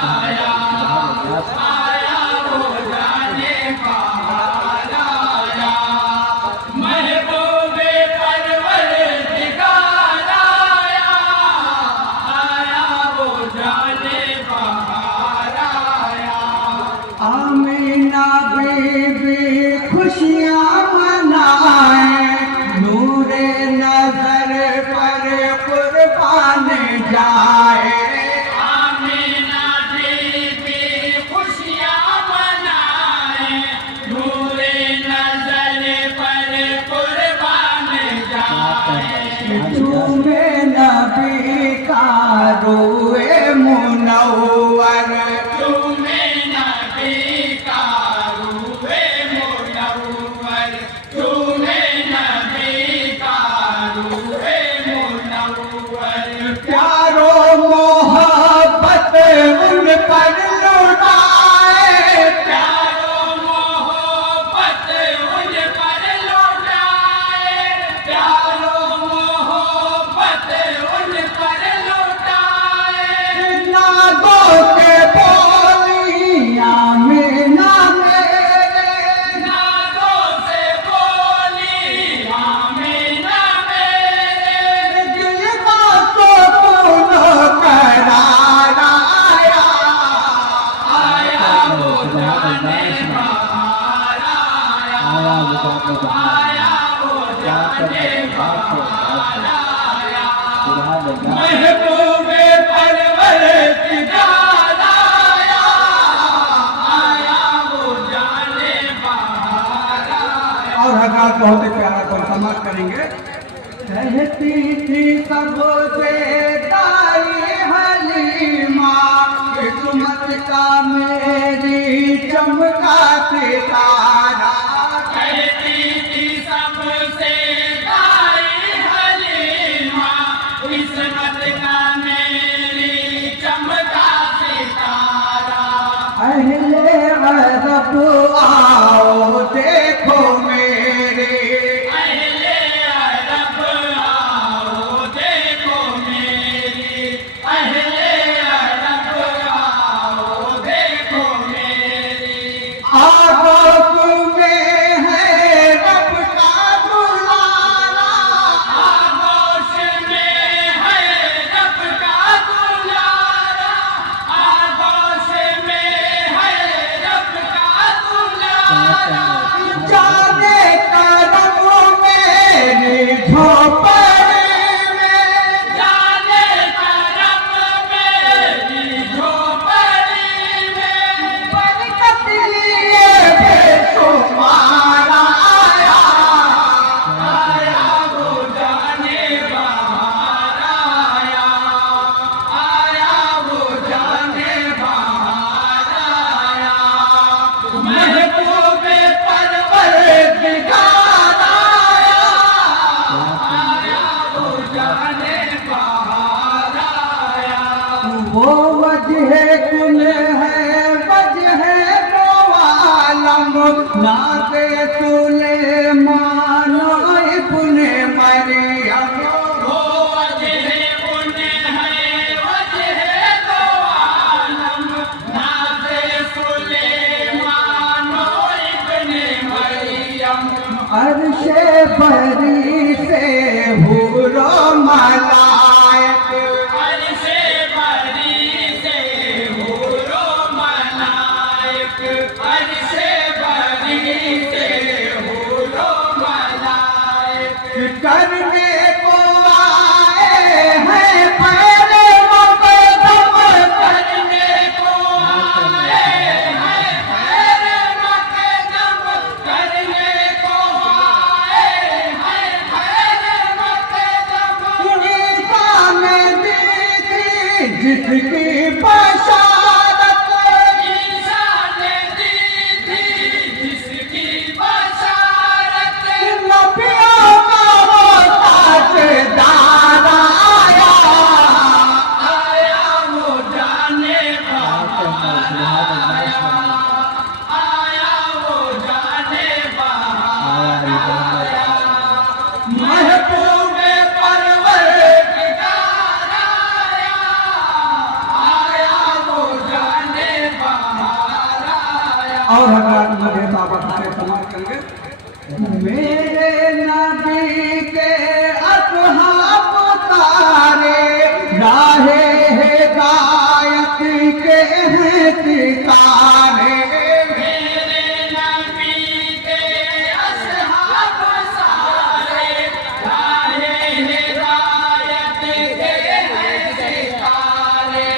आया वो जाने बाहर आया, महबूबे परवरदिगार आया, आया वो जाने बाहर आया। आमीना बीबी खुशियाँ मनाए, नूरे नजर पर कुर्बान जाए। आमीना बीबी खुशियाँ मनाए, नूरे नजर पर कुर्बान जाए। चूमे नबी का रोए मुनव्वर, चूमे नबी का रूहे मुनव्वर, चूमे नबी का रूहे मुनव्वर। प्यारो मोहब्बत उन पर लुटाए, प्यारो मोहब्बत उन पर लुटाए, प्यारो मोहब्बत उन पर लुटाए। नागों के बोलियां मीना मेरे, नादों से बोली आमीना मेरे, दिल बातों को करार आया। आया वो जाने बाहर आया, आया वो जाने बाहर आया, महबूबे परवरदिगार आया, आया वो जाने बाहर आया। और हज़रात बहुत ही प्यारा कौन समाप्त करेंगे। कहती थी सबसे दाई हलीमा, किस्मत का मेरी चमका सितारा। कहती थी सबसे दाई हलीमा, किस्मत का मेरी चमका सितारा। अहले अरब आओ देखो मेरे, अहले अरब आओ देखो मेरी, अहले अरब आओ देखो मेरी। आगोश में है रब का दुलारा, आगोश में है रब का दुलारा, आगोश में है रब का दुलारा। जाने करम मेरी झोपड़ी में, जाने करम मेरी झोपड़ी में, बरकत लिए बेशुमार आया। आया वो जाने बाहर आया, आया वो जाने बाहर आया, महबूबे परवरदिगार आया, आया वो जाने बाहर आया। वो वजह कुल है वजह दो आलम, नाज़े सुलेमान इब्ने मरियम। वो वजह उन है वजह दो आलम, नाज़े सुलेमान इब्ने मरियम। अर्शे बरी से हूरो मलाइक, अर्शे बरी से हूरो मलाइक, अर्शे बरी से हूरो मलाइक। करने को आए हैं पहले मुक़द्दम, करने को आए हैं खैर मक़दम, करने को आए हैं खैर मक़दम। ईसा ने दी थी जिसकी बशारत, ईसा ने दी थी जिसकी बशारत, नबियों का वो ताजदार आया। आया वो जाने बाहर आया, आया वो जाने बाहर आया, महबूबे परवरदिगार आया, आया वो और हजरत मुझे बाबा से समाप्त करेंगे। मेरे नबी के असहाब तारे राहे हिदायत के हैं सितारे। मेरे नबी के असहाब सारे राहे हिदायत के हैं सितारे।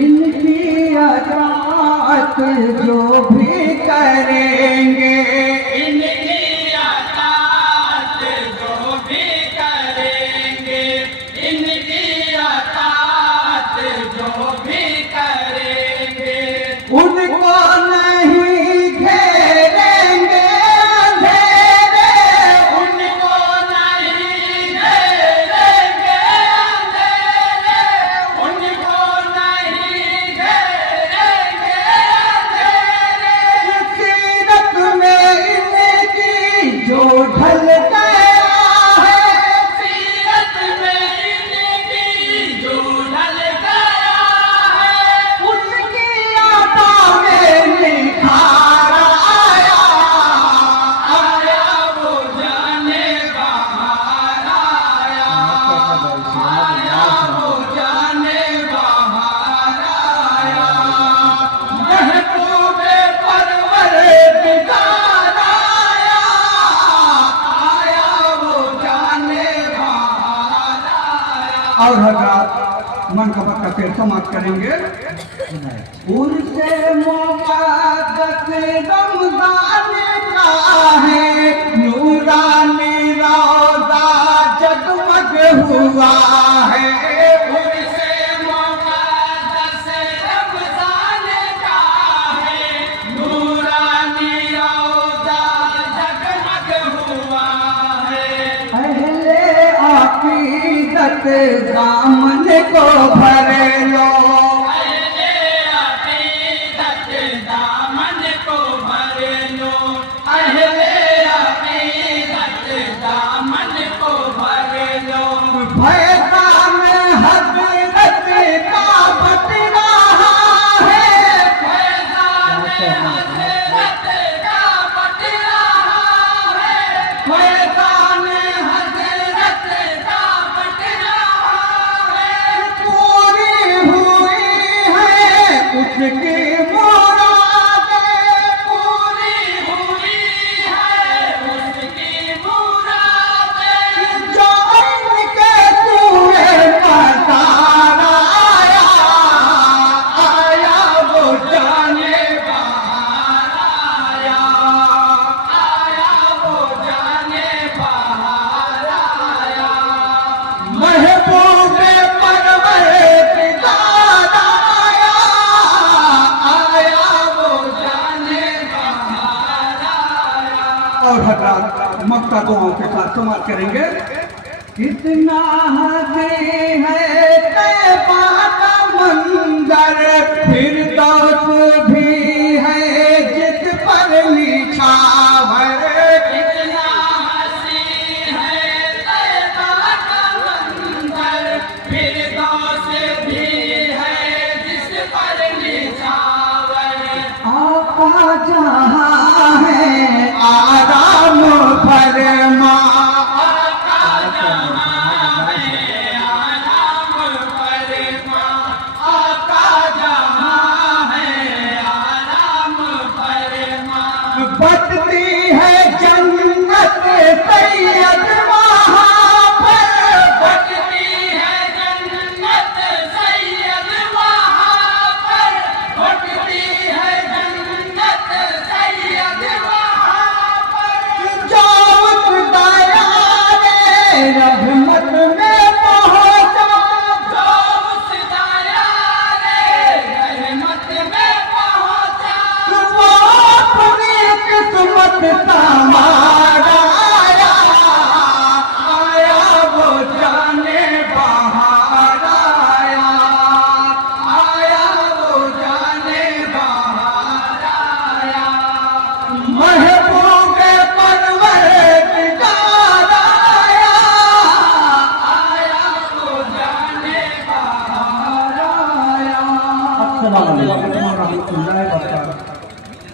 इनकी अताअत जो भी करेंगे, इनकी अताअत जो भी करेंगे, इनकी अताअत जो भी करेंगे, उनको नहीं घेरेंगे अंधेरे, उनको नहीं घेरेंगे अंधेरे, उनको नहीं घेरेंगे अंधेरे। सीरत में इनकी जो ढल गया है, सीरत में इनकी जो ढल गया है, उनकी आदा में निखार आया। आया वो जाने बाहर आया, आया वो जाने बाहर आया। महबूबे परवर दिगार आया, आया वो जाने बाहर आया। और हजरत मन का बक्का फिर समाप्त करेंगे। उनसे मुक़द्दस रमज़ान का है नूरानी रोज़ा जगमग हुआ है। उनसे मुक़द्दस रमज़ान का है नूरानी रोज़ा जगमग हुआ है। अहले अक़ीदत दामन को भर लो, अहले अक़ीदत दामन को भर लो, अहले अक़ीदत दामन को भर लो। फैज़ान हज़रत का बट रहा है। फैज़ान हज़रत का बट रहा है, फैज़ान हज़रत का बट रहा है। पूरी हुई है उसकी मुरादें, पूरी हुई है उसकी मुरादें, जो इनके सूए पधार आया। आया वो जाने बाहर आया, आया वो जाने बाहर आया। महबूबे परवर दिगार आया। आया वो जाने बाहर आया। और हजरत मक्का दुआओं के साथ समाप्त करेंगे। कितना हसी है तैबा का मंजर, फिरदौस भी है जिस पर निछावर। कितना हसी है तैबा का मंजर, फिरदौस भी है जिस पर निछावर। आका जहाँ है आराम फरमा